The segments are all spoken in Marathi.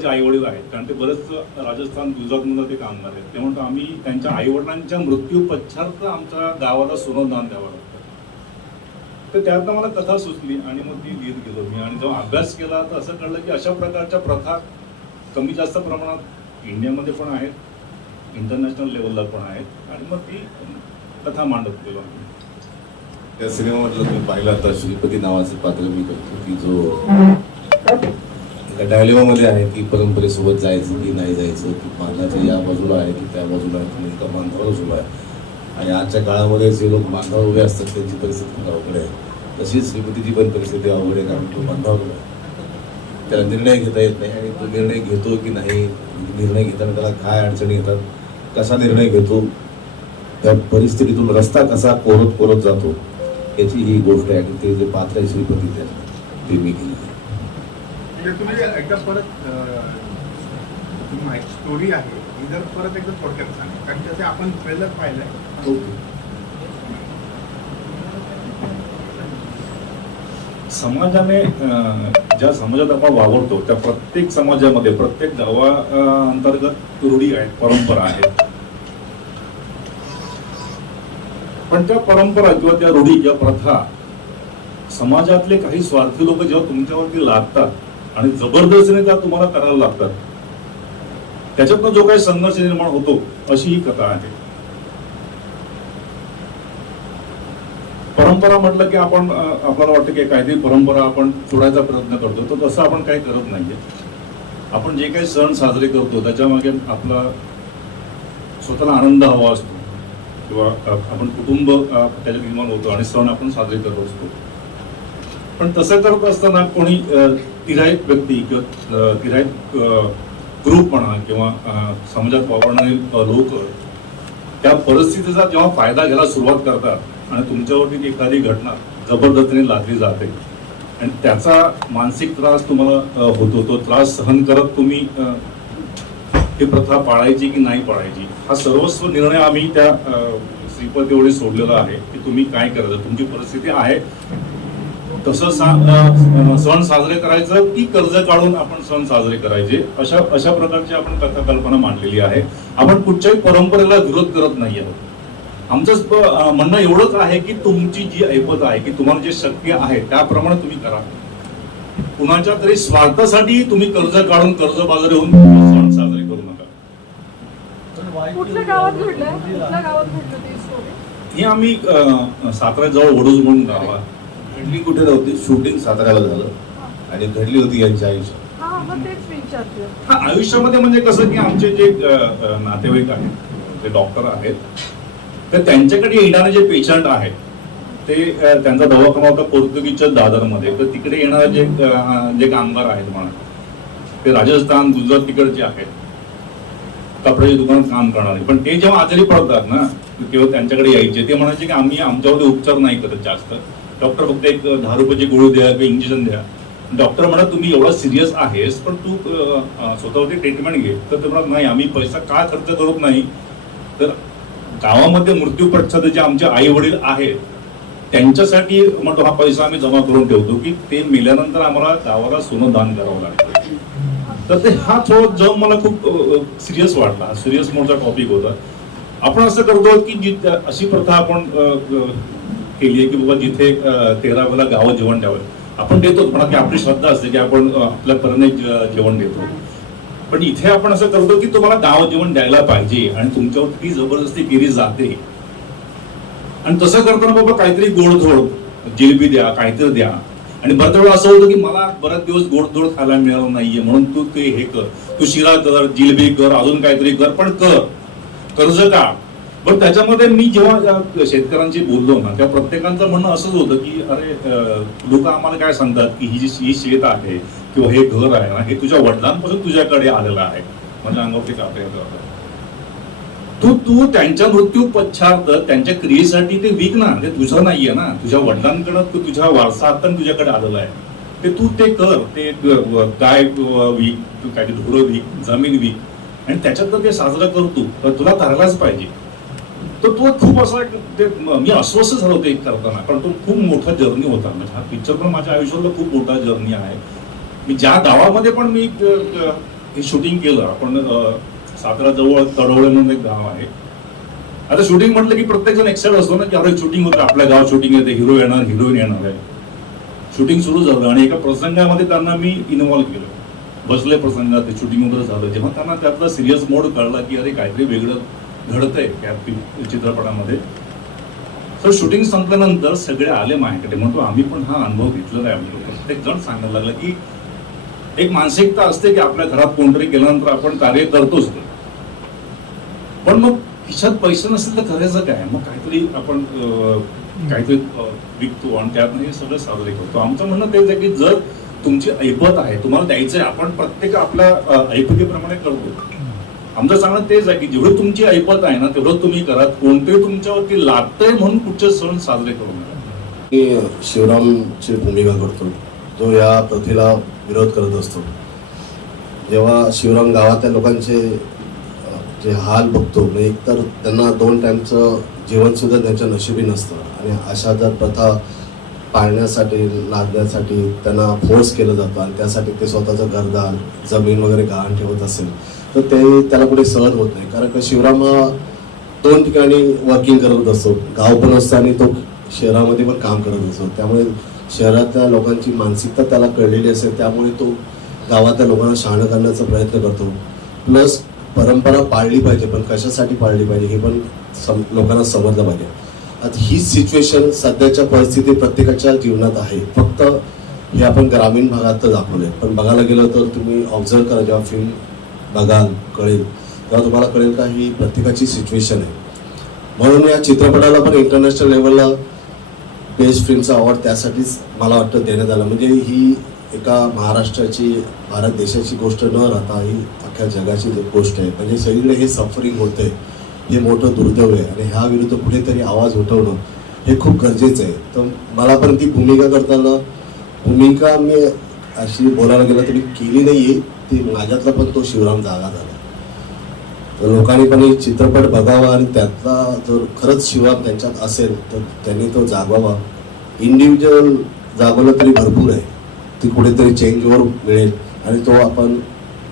स्वतःचे आई वडील आहेत. कारण ते बरेच राजस्थान गुजरातमधून ते काम आहेत ते म्हणतो आम्ही त्यांच्या आई वडिलांच्या मृत्यू पश्चात आमच्या गावाला सोनं द्यावं लागतं. तर त्यातनं मला कथा सुचली आणि मग ती लिहित गेलो मी. आणि जेव्हा अभ्यास केला तर असं कळलं की अशा प्रकारच्या प्रथा कमी जास्त प्रमाणात इंडियामध्ये पण आहेत इंटरनॅशनल लेवलला पण आहेत. आणि मग ती कथा मांडत गेलो आम्ही. त्या सिनेमामधलं तुम्ही पाहिला तर श्रीपती नावाचं पात्र मी करतो की जो त्या डायलेमामध्ये आहे की परंपरेसोबत जायचं की नाही जायचं की मानाच्या या बाजूला आहे की त्या बाजूला आहे की नेमका मानवावर उभा आहे. आणि आजच्या काळामध्ये जे लोक बांधावर उभे असतात त्यांची परिस्थिती अवघड आहे. तशीच श्रीमतीची पण परिस्थिती अवघड आहे कारण तो बांधावर उभा आहे. त्याला निर्णय घेता येत नाही आणि तो निर्णय घेतो की नाही निर्णय घेताना त्याला काय अडचणी येतात कसा निर्णय घेतो त्या परिस्थितीतून रस्ता कसा कोरत कोरत जातो याची ही गोष्ट आहे. आणि ते जे पात्र आहे श्रीपती ते ते मी म्हणजे तुम्ही एकदा परत अं, माहिती स्टोरी आहे ही जर परत एकदा थोडक्यात सांगा. कारण त्याचे आपण ट्रेलर पाहिलंय. समाजाने ज्या समाजात आपण वावरतो त्या प्रत्येक समाजामध्ये प्रत्येक गावा अंतर्गत रूढी आहेत परंपरा आहेत. पण त्या परंपरा किंवा त्या रूढी किंवा प्रथा समाजातले काही स्वार्थी लोक जेव्हा तुमच्यावरती लागतात आणि जबरदस्तीने त्या तुम्हाला करायला लागतात. त्याच्यातनं जो काही संघर्ष निर्माण होतो अशी ही कथा आहे. परंपरा म्हटलं की आपण आपल्याला वाटतं की काहीतरी परंपरा आपण सोडायचा प्रयत्न करतो तर तसं आपण काही करत नाहीये. आपण जे काही सण साजरे करतो त्याच्यामागे आपला स्वतःला आनंद हवा असतो. किंवा आपण कुटुंब त्याच्यात निर्माण होतो आणि सण आपण साजरे करत असतो. पण तसं करत असताना कोणी अं, तिराईत व्यक्ती किंवा अं, तिराईत ग्रुप म्हणा किंवा समाजात वापरणारे लोक त्या परिस्थितीचा जेव्हा फायदा घ्यायला सुरुवात करतात आणि तुमच्यावरती ती एखादी घटना जबरदस्तीने लादली जाते आणि त्याचा मानसिक त्रास तुम्हाला होतो. तो त्रास सहन करत तुम्ही ही प्रथा पाळायची की नाही पाळायची? हा सर्वस्व निर्णय आम्ही त्या अ, सोडलेला आहे की तुम्ही काय करायचं? तुमची परिस्थिती आहे. तसं सा अ, सण साजरे करायचं की कर्ज काढून आपण सण साजरे करायचे अशा अशा प्रकारची आपण कथा कल्पना मांडलेली आहे. आपण कुठच्याही परंपरेला विरोध करत नाही आहोत. आमचं म्हणणं एवढंच आहे की तुमची जी ऐपत आहे की तुम्हाला जे शक्य आहे त्याप्रमाणे तुम्ही करा. कुणाच्या तरी स्वार्थासाठी तुम्ही कर्ज काढून कर्ज बाजारी होऊन सण साजरे करू नका. हे आम्ही साताऱ्याजवळ वडूज म्हणून गाव आहे. घडली कुठे नव्हती? शूटिंग साताऱ्याला झालं. आणि घडली होती यांच्या आयुष्यात. हा मग तेच विचारते हा आयुष्यामध्ये म्हणजे कसं की आमचे जे अ, नातेवाईक आहेत जे डॉक्टर आहेत तर त्यांच्याकडे येणारे जे पेशंट आहेत ते अ, त्यांचा दवाखाना होता पोर्तुगीजच्या दादरमध्ये. तर तिकडे येणारे जे अ, जे कामगार आहेत म्हणा ते राजस्थान गुजरात तिकडचे आहेत. कपड्याच्या दुकानात काम करणारे. पण ते जेव्हा आजारी पडतात ना किंवा त्यांच्याकडे यायचे. ते म्हणायचे की आम्ही आमच्यावरती उपचार नाही करत जास्त. डॉक्टर फक्त एक दहा रुपयाची गोळी द्या किंवा इंजेक्शन द्या. डॉक्टर म्हणा तुम्ही एवढा सिरियस आहेस पण तू स्वतःवरती ट्रीटमेंट घे. तर ते म्हणत नाही आम्ही पैसा का खर्च करत नाही? तर गावामध्ये मृत्यू पश्चात जे आमचे आई वडील आहेत त्यांच्यासाठी म्हणतो हा पैसा आम्ही जमा करून ठेवतो की ते मेल्यानंतर आम्हाला गावाला सोनं दान करावं लागतं. तर ते हा थोडा जम मला खूप सिरियस वाटला. सिरियस मोठा टॉपिक होता. आपण असं करतो की जी अशी प्रथा आपण केली आहे की बाबा जिथे तेरा जेवण द्यावं. आपण देतो पण आपली श्रद्धा असते की आपण आपल्या परीने जेवण देतो. पण इथे आपण असं करतो की तुम्हाला गाव जेवण द्यायला पाहिजे आणि तुमच्यावर ती जबरदस्ती केली जाते. आणि तसं करताना बाबा काहीतरी गोडधोड जिलबी द्या काहीतरी द्या. आणि बऱ्याच वेळा असं होतं की मला बराच दिवस गोडधोड खायला मिळालं नाहीये म्हणून तू ते हे कर. तू शिरा कर जिलबी कर अजून काहीतरी कर पण कर. कर्ज का? पण त्याच्यामध्ये मी जेव्हा या शेतकऱ्यांशी बोललो ना तेव्हा प्रत्येकांचं म्हणणं असंच होतं की अरे लोक आम्हाला काय सांगतात की ही जी ही शेत आहे किंवा हे घर आहे ना हे तुझ्या वडिलांपासून तुझ्याकडे आलेलं आहे. माझ्या अंगावरती कापे तू तू त्यांच्या मृत्यू पश्चात त्यांच्या क्रियेसाठी ते विक ना ते तुझं नाहीये ना. तुझ्या वडिलांकडं तू तुझ्या वारसा हक्कान तुझ्याकडे आलेला आहे. ते तू ते कर ते गाय विक तू काय ढोरं विक जमीन विक. आणि त्याच्यात ते साजरा करतो तर तुला करायलाच पाहिजे. तर तो खूप असा एक ते मी अस्वस्थ झालो होतो एक करताना. कारण तो खूप मोठा जर्नी होता म्हणजे हा. पिक्चर पण माझ्या आयुष्यातला खूप मोठा जर्नी आहे. मी ज्या गावामध्ये पण मी हे शूटिंग केलं आपण सातारा जवळ तडवळे म्हणून एक गाव आहे. आता शूटिंग म्हटलं की प्रत्येक जण एक्साइट असतो ना की अरे शूटिंग होतं आपल्या गावात शूटिंग येते हिरो येणार हिरोईन येणार आहे. शूटिंग सुरू झालं आणि एका प्रसंगामध्ये त्यांना मी इन्व्हॉल्व केलं. बसले प्रसंगात ते शूटिंग वगैरे झालं. जेव्हा त्यांना त्यातला सिरियस मोड कळला की अरे काहीतरी वेगळं घडतंय या चित्रपटामध्ये. तर शूटिंग संपल्यानंतर सगळे आले माझ्याकडे. म्हणतो आम्ही पण हा अनुभव घेतलेला आहे. आम्ही प्रत्येक जण सांगायला लागला की एक मानसिकता असते की आपल्या घरात कोणतरी गेल्यानंतर आपण कार्य करतोच ते. पण मग खिशात पैसे नसेल तर करायचं काय? मग काहीतरी आपण काहीतरी विकतो आणि त्यात हे सगळं साजरे करतो आमचं म्हणणं तेच आहे की जर तुमची ऐपत आहे तुम्हाला द्यायचं आहे आपण प्रत्येक आपल्या ऐपतीप्रमाणे करतो. आमचं सांगणं तेच आहे की जेवढं तुमची ऐपत आहे ना तेवढं तुम्ही करा. कोणते तुमच्यावरती लागतंय म्हणून कुठचे सण साजरे करू नका. मी शिवरामची भूमिका करतो. जो या प्रथेला विरोध करत असतो. जेव्हा शिवराम गावातल्या लोकांचे जे हाल बघतो म्हणजे एकतर त्यांना दोन टाईमचं जीवनसुद्धा त्यांच्या नशिबी नसतं. आणि अशा जर प्रथा पाळण्यासाठी लादण्यासाठी त्यांना फोर्स केलं जातं आणि त्यासाठी ते स्वतःचं घरदार जमीन वगैरे गहाण ठेवत असेल तर ते त्याला कुठे सहन होत नाही. कारण का शिवराम हा दोन ठिकाणी वर्किंग करत असतो. गाव पण असतो आणि तो शहरामध्ये पण काम करत असतो. त्यामुळे शहरातल्या लोकांची मानसिकता त्याला कळलेली असेल त्यामुळे तो गावातल्या लोकांना शहाणं करण्याचा प्रयत्न करतो. प्लस परंपरा पाळली पाहिजे पण कशासाठी पाळली पाहिजे हे पण सम लोकांना समजलं पाहिजे. ही सिच्युएशन सध्याच्या परिस्थिती प्रत्येकाच्या जीवनात आहे. फक्त हे आपण ग्रामीण भागात दाखवले पण बघायला गेलं तर तुम्ही ऑब्झर्व करा जेव्हा फिल्म बघाल कळेल. तेव्हा तुम्हाला कळेल का ही प्रत्येकाची सिच्युएशन आहे. म्हणून या चित्रपटाला पण इंटरनॅशनल लेवलला बेस्ट फिल्मचा अवॉर्ड त्यासाठीच मला वाटतं देण्यात आला. म्हणजे ही एका महाराष्ट्राची भारत देशाची गोष्ट न राहता ही अख्ख्या जगाची गोष्ट आहे. म्हणजे सगळीकडे हे सफरिंग होतंय. हे मोठं दुर्दैव आहे. आणि ह्या विरुद्ध कुठेतरी आवाज उठवणं हे खूप गरजेचं आहे. तर मला पण ती भूमिका करताना भूमिका मी अशी बोलायला गेलं तरी केली नाहीये. ती माझ्यातला पण तो शिवराम जागा झाला. लोकांनी पण चित्रपट बघावा आणि त्यातला जर खरंच शिवराम त्यांच्यात असेल तर त्यांनी तो जागवावा. इंडिव्हिज्युअल जागवलं तरी भरपूर आहे. ती कुठेतरी चेंजवर मिळेल. आणि तो आपण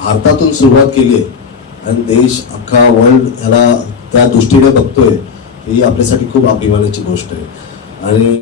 भारतातून सुरुवात केली आहे. आणि देश अख्खा वर्ल्ड ह्याला त्या दृष्टीने बघतोय ही आपल्यासाठी खूप अभिमानाची गोष्ट आहे. आणि